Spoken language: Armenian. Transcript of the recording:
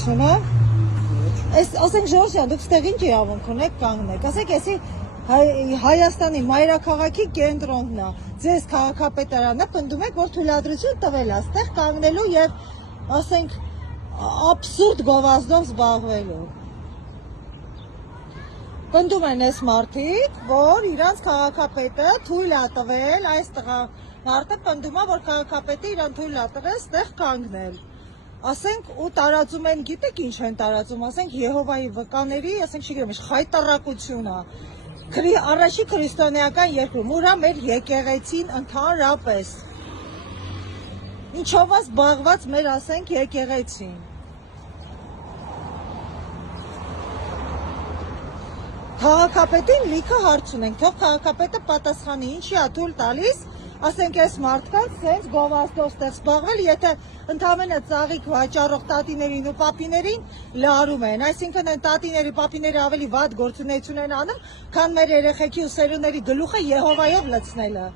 Շնորհակալությունը։ Այս ասենք Ժորժյան, դուք ստեղ ինչ իրավունք ունեք կանգնեք։ Ասենք էսի Հայաստանի մայրաքաղաքի կենտրոնն է։ Ձեզ քաղաքապետարանը պնդում եք, որ թույլատրություն տվել է ստեղ կանգնելու եւ ասենք աբսուրդ գովազդով զբաղվելու։ Պնդում են այս մարդիկ, որ իրանց քաղաքապետը թույլ է տվել, այս տղա մարդը պնդում է, որ քաղաքապետը իրան թույլ է տվել ստեղ կանգնել։ Ասենք ու տարածում են, գիտեք ինչ են տարածում, ասենք Եհովայի վկաների, ասենք չգիտեմ, խայտարակությունը, առաջի քրիստոնեական երկրում, ուրա մեր եկեղեցին ընդհանրապես, ինչով է զբաղված մեր, ասենք, եկեղեցին։ Քաղաքապետին լիքը հարց ունենք, թող քաղաքապետը պատասխանի, ինչի է թույլ տալիս, ասենք այս մարդկանց սենց գովազդով ստեղ զբաղվել, եթե ընդամենը ծաղիկ վաճառող տատիներին ու պապիներին լարում են, այսինքն են տատիների, պապիները ավելի վատ գործունեություն են անում, քան մեր երեխեքի ու սերունդների գլուխը Եհովայով լցնելը։